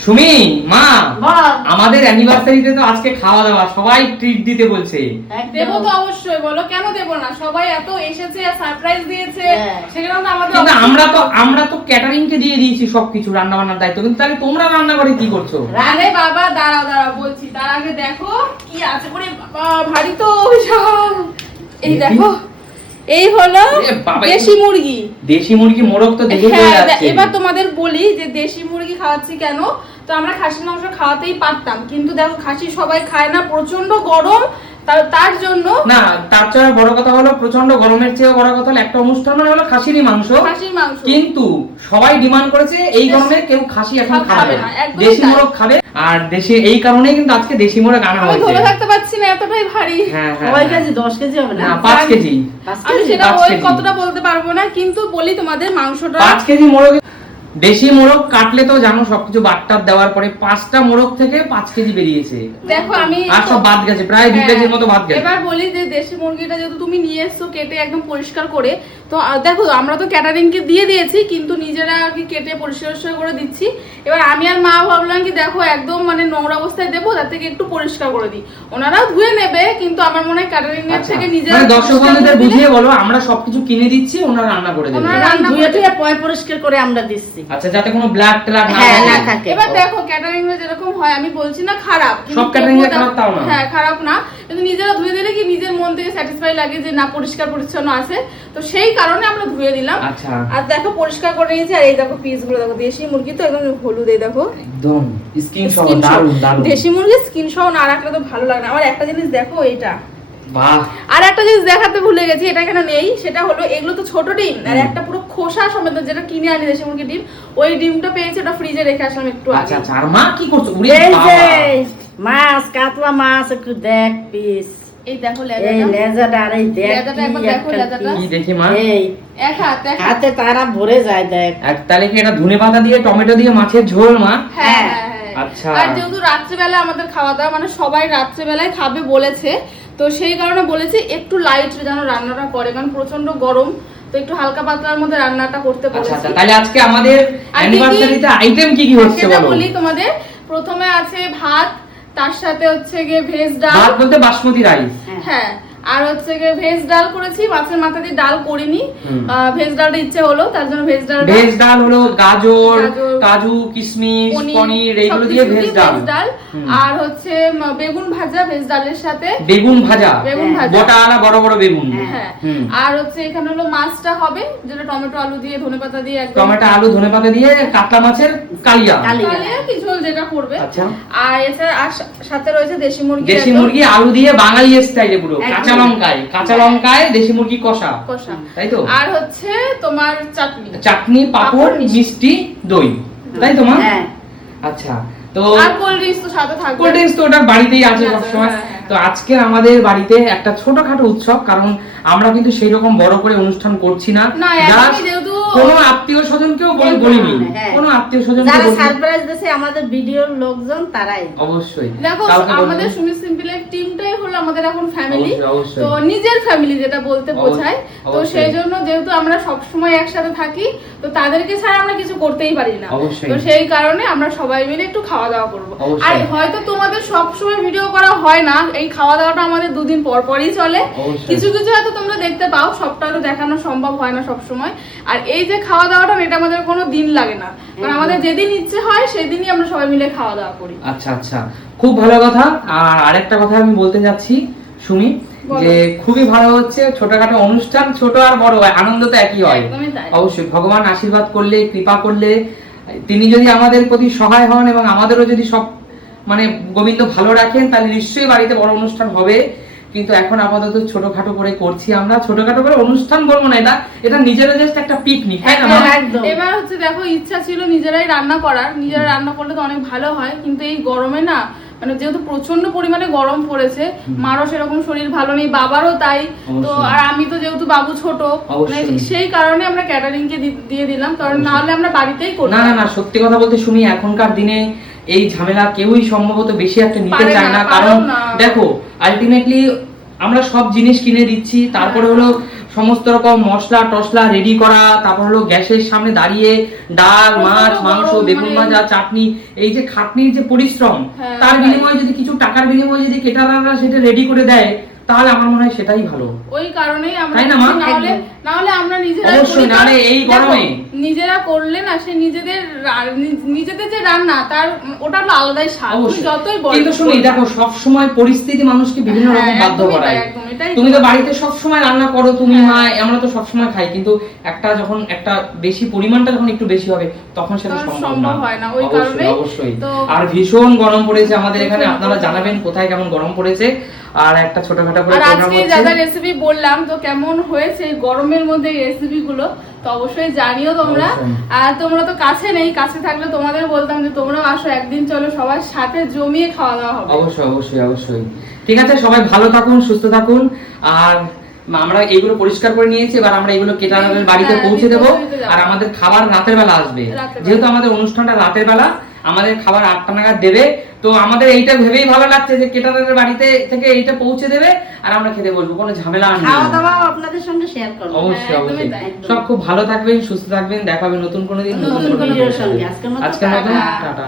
সুমি মা, আমাদের অ্যানিভার্সারিতে তো আজকে খাওয়া দাওয়া, সবাই ট্রিট দিতে বলছে। দেবো তো অবশ্যই, বলো কেন দেবো না, সবাই এত এসেছে সারপ্রাইজ দিয়েছে, সেগুলো তো আমাদের। কিন্তু আমরা তো ক্যাটারিং কে দিয়ে দিয়েছি সবকিছু, রান্না বান্নার দায়িত্ব, কিন্তু তাহলে তোমরা রান্না করে কি করছো? আরে বাবা দাঁড়াও বলছি, তার আগে দেখো কি আছে। ওরে বাবা ভারী তো বিশাল। এই দেখো, এই হলো দেশি মুরগি। দেশি মুরগি মোরগ তো দেখে বোঝা যাচ্ছে। এবার তোমাদের বলি যে দেশি মুরগি খাওয়াচ্ছি কেন। তো আমরা খাসির মাংস খাওয়াতেই পারতাম, কিন্তু দেখো খাসি সবাই খায় না, প্রচন্ড গরম, তার জন্য না। তার চেয়ে বড় কথা হলো, প্রচন্ড গরমের চেয়ে বড় কথা হলো একটা অনুষ্ঠান মানে হলো খাসিরই মাংস। কিন্তু সবাই ডিমান্ড করেছে এই গরমে কেউ খাসি এখন খাবে না, দেশি মোরগ খাবে। আর দেশি, এই কারণেই কিন্তু আজকে দেশি মোরগ আনা হয়েছে। ধরে থাকতে পারছি না, এতটাই ভারী। হ্যাঁ, কয় কেজি? 10 কেজি হবে না? 5 কেজি। আমি সেটা ওই কতটা বলতে পারবো না, কিন্তু বলি তোমাদের মাংসটা 5 কেজি মোরগ। দেশি মোরগ কাটলে তো জানো সবকিছু বাট্টার দেওয়ার পরে 5টা মোরগ থেকে 5 কেজি বেরিয়েছে। দেখো আমি আর সব বাদ গেছে, প্রায় 2 কেজির মতো বাদ গেছে। এবার বলি যে দেশি মুরগিটা যেহেতু তুমি নিয়ে এসছো কেটে একদম পরিষ্কার করে, তো দেখো আমরা তো ক্যাটারিং কে দিয়ে দিয়েছি, কিন্তু নিজেরা আর কি কেটে পরিষ্কার করে দিচ্ছি। এবার আমি আর মা ভাবলাম কি দেখো একদম মানে নোংরা অবস্থায় দেবো, তার থেকে একটু পরিষ্কার করে দিই। ওনারাও ধুয়ে নেবে, কিন্তু আমার মনে হয় ক্যাটারিং এর থেকে নিজেরা মানে দর্শক বন্ধুদের বুঝিয়ে বলো, আমরা সবকিছু কিনে দিচ্ছি, ওনারা রান্না করে দেবে। ধুয়ে পরিষ্কার করে আমরা দিচ্ছি। আচ্ছা, যাতে কোনো ব্ল্যাক ট্যাগ না থাকে। এবার দেখো ক্যাটারিং এ যেরকম হয়, আমি বলছি না খারাপ, সব ক্যাটারিং এ খারাপ তাও না। হ্যাঁ খারাপ না, কিন্তু নিজেরা ধুয়ে দিলে কি নিজের মন থেকে স্যাটিসফাই লাগে যে না পরিষ্কার পরিচ্ছন্ন আছে, তো সেই কারণে আমরা ধুয়ে দিলাম। আচ্ছা, আর দেখো পরিষ্কার করে নিয়েছি। আর এই দেখো পিস গুলো দেখো, দেশি মুরগি তো একদম হলুদ, এই দেখো একদম স্কিন সহ দারুন দারুন। দেশি মুরগির স্কিন সহ না রাখলে তো ভালো লাগে না। আমার একটা জিনিস দেখো, এইটা বাহ। আর একটা জিনিস দেখাতে ভুলে গেছি, এটা এখানে নেই, সেটা হলো এগুলো তো ছোট ডিম, আর একটা পুরো খোসা সমেত যেটা কিনে আনি দেশি মুরগির ডিম, ওই ডিমটা পেয়েছি, ওটা ফ্রিজে রেখে আসলাম একটু আগে। আচ্ছা আচ্ছা। আর মা কি করছো? এই যে মাছ, কাতলা মাছ, একটু দেখ পিস। এই দেখো এই লেজাটা, আর এই দেখ লেজাটা একবার দেখো, লেজাটা কি দেখি মা? এই এক হাতে তারা ভরে যায় দেখ। আর তাহলে কি এটা ধনেপাতা দিয়ে টমেটো দিয়ে মাছের ঝোল মা? হ্যাঁ। আচ্ছা। আর যেহেতু রাত্রেবেলা আমাদের খাওয়া দাওয়া, মানে সবাই রাত্রেবেলায় খাবে বলেছে, তো সেই কারণে বলেছে একটু লাইট যেন রান্নাটা করে, কারণ প্রচন্ড গরম, তো একটু হালকা পাতলার মধ্যে রান্নাটা করতে বলেছে। আচ্ছা, তাহলে আজকে আমাদের অ্যানিভার্সারিতে আইটেম কি কি হচ্ছে বলো? বলি তোমাদের, প্রথমে আছে ভাত, তার সাথে হচ্ছে গিয়ে ভেজ ডাল। ভাত বলতে বাসমতি রাইস। হ্যাঁ, আর হচ্ছে গিয়ে ভেজ ডাল করেছি, মাছের মাথা দিয়ে ডাল করিনি, ভেজ ডালটা ইচ্ছে হলো তার জন্য ভেজ ডাল হলো গাজর, কাজু, কিশমিশ, পনির এইগুলো দিয়ে ভেজ ডাল। আর হচ্ছে বেগুন ভাজা ভেজ ডালের সাথে। বেগুন ভাজা গোটা আলা বড় বড় বেগুন। হ্যাঁ। আর হচ্ছে এখানে হলো মাছটা হবে যেটা টমেটো আলু দিয়ে ধনেপাতা দিয়ে একদম, টমেটো আলু ধনেপাতা দিয়ে কাতলা মাছের কালিয়া কি ঝোল যেটা করবে। আচ্ছা। আর এছাড়া আর সাথে রয়েছে দেশি মুরগি আলু দিয়ে বাঙালি স্টাইলে পুরো কাঁচা লঙ্কায় দেশি মুরগি কষা, তাই তো? আর হচ্ছে তোমার চাটনি, পাপড়, মিষ্টি, দই, তাই তো মা? আচ্ছা। তো আর কোল্ড ড্রিঙ্কস তো সাথে থাকবে। কোল্ড ড্রিঙ্কস তো ওটা বাড়িতেই আছে সবসময়। তো আজকে আমাদের বাড়িতে একটা ছোটখাটো উৎসব, কারণ আমরা কিন্তু সেই রকম বড় করে অনুষ্ঠান করছি না। কোনো আত্মীয় স্বজনকেও বলিনি, কোনো আত্মীয় স্বজন যারা সারপ্রাইজ দিয়েছে আমাদের ভিডিওর লোকজন তারাই। অবশ্যই দেখো আমাদের সুমি সিম্পলের টিমটাই হলো আমাদের এখন ফ্যামিলি, তো নিজের ফ্যামিলি যেটা বলতে বোঝায়। তো সেই জন্য যেহেতু আমরা সব সময় একসাথে থাকি, তো তাদেরকে ছাড়া আমরা কিছু করতেই পারি না, তো সেই কারণে আমরা সবাই মিলে একটু খাওয়া দাওয়া করবো। আর হয়তো তোমাদের সব সময় ভিডিও করা হয় না, এই খাওয়া দাওয়াটা আমাদের দুদিন পর পরই চলে। কিছু কিছু হয়তো তোমরা দেখতে পাও, সবটা তো দেখানো সম্ভব হয় না সব সময়। আর এই যে খাওয়া দাওয়াটা, এটা আমাদের কোনো দিন লাগে না, কারণ আমাদের যেদিন ইচ্ছে হয় সেদিনই আমরা সবাই মিলে খাওয়া দাওয়া করি। আচ্ছা আচ্ছা, খুব ভালো কথা। আর আরেকটা কথা আমি বলতে যাচ্ছি সুমি, যে খুবই ভালো হচ্ছে ছোটখাটো অনুষ্ঠান, ছোট আর বড় হয় আনন্দ তো একই হয়। অবশ্যই ভগবান আশীর্বাদ করলে, কৃপা করলে, তিনি যদি আমাদের প্রতি সহায় হন এবং আমাদেরও যদি সব মানে গোবিন্দ ভালো রাখেন, তাহলে নিশ্চয়ই বাড়িতে বড় অনুষ্ঠান হবে। কিন্তু এখন আপাতত ছোটখাটো করে করছি আমরা। ছোটখাটো করে অনুষ্ঠান বলবো না, এটা নিজেরা জাস্ট একটা পিকনিক, তাই না? এবার হচ্ছে দেখো ইচ্ছা ছিল নিজেরাই রান্না করার, নিজেরা রান্না করলে তো অনেক ভালো হয়, কিন্তু এই গরমে না, মানে যেহেতু প্রচন্ড পরিমাণে গরম পড়েছে, মারও সেরকম শরীর ভালো নেই, বাবারও তাই, তো আর আমি তো যেহেতু বাবু ছোট, সেই কারণে আমরা ক্যাটারিং কে দিয়ে দিলাম, কারণ না হলে আমরা বাড়িতেই করি। না, সত্যি কথা বলতে সুমি, এখনকার দিনে এই ঝামেলা কেউই সম্ভবত বেশি একটা নিতে চায় না, কারণ দেখো আলটিমেটলি আমরা সব জিনিস কিনে দিচ্ছি, তারপরে হলো সমস্ত রকম মশলা টসলা রেডি করা, তারপর হলো গ্যাসের সামনে দাঁড়িয়ে ডাল মাছ মাংস বেগুন ভাজা চাটনি, এই যে খাটনির যে পরিশ্রম, তার বিনিময়ে যদি কিছু টাকার বিনিময়ে যদি কেটারাররা সেটা রেডি করে দেয়, তাহলে আমার মনে হয় সেটাই ভালো। ওই কারণেই আমরা তাই না মা? নাহলে আমরা নিজেরা অবশ্যই, নাহলে এই গরমে নিজেরা করলে না, সে নিজেদের যে রান্না তার ওটা হলো আলাদাই স্বাদ। যতই বল, কিন্তু শুনি দেখো, সব সময় পরিস্থিতি মানুষকে বিভিন্ন রকম বাধ্য করায়। তুমি তো বাড়িতে সব সময় রান্না করো, তুমি মা, আমরা তো সব সময় খাই, কিন্তু একটা যখন একটা বেশি পরিমাণটা যখন একটু বেশি হবে তখন সেটা সম্ভব হয় না। ওই কারণে অবশ্যই। আর ভীষণ গরম পড়েছে আমাদের এখানে, আপনারা জানাবেন কোথায় কেমন গরম পড়েছে। আর একটা ছোটখাটো করে আর প্রোগ্রাম আজকে হচ্ছে। যা যা রেসিপি বললাম, তো কেমন হয়েছে গরমের মধ্যে এই রেসিপি গুলো, তো অবশ্যই জানিও তোমরা। আর তোমরা তো কাছে নেই, কাছে থাকলে তোমাদের বলতাম যে তোমরাও আসো একদিন, চলো সবার সাথে জমিয়ে খাওয়া দাওয়া হবে। অবশ্যই অবশ্যই অবশ্যই। ঠিক আছে, সবাই ভালো থাকুন, সুস্থ থাকুন। আর আমরা এগুলো পরিষ্কার করে নিয়েছি, এবার আমরা এগুলো কেটারারের বাড়িতে পৌঁছে দেবো। আর আমাদের খাবার রাতের বেলা আসবে, যেহেতু আমাদের অনুষ্ঠানটা রাতের বেলা, আমাদের খাবার 8টা নাগাদ দেবে। তো আমাদের এইটা ভেবেই ভালো লাগছে যে কেটারারের বাড়িতে থেকে এইটা পৌঁছে দেবে আর আমরা খেতে বসবো, কোনো ঝামেলা নেই। খাওয়া দাওয়া আপনাদের সঙ্গে শেয়ার করব। অবশ্যই অবশ্যই। সব খুব ভালো থাকবেন, সুস্থ থাকবেন, দেখা হবে নতুন কোনো দিন নতুন কোনো ভিডিওর সঙ্গে। আজকের মতো টাটা।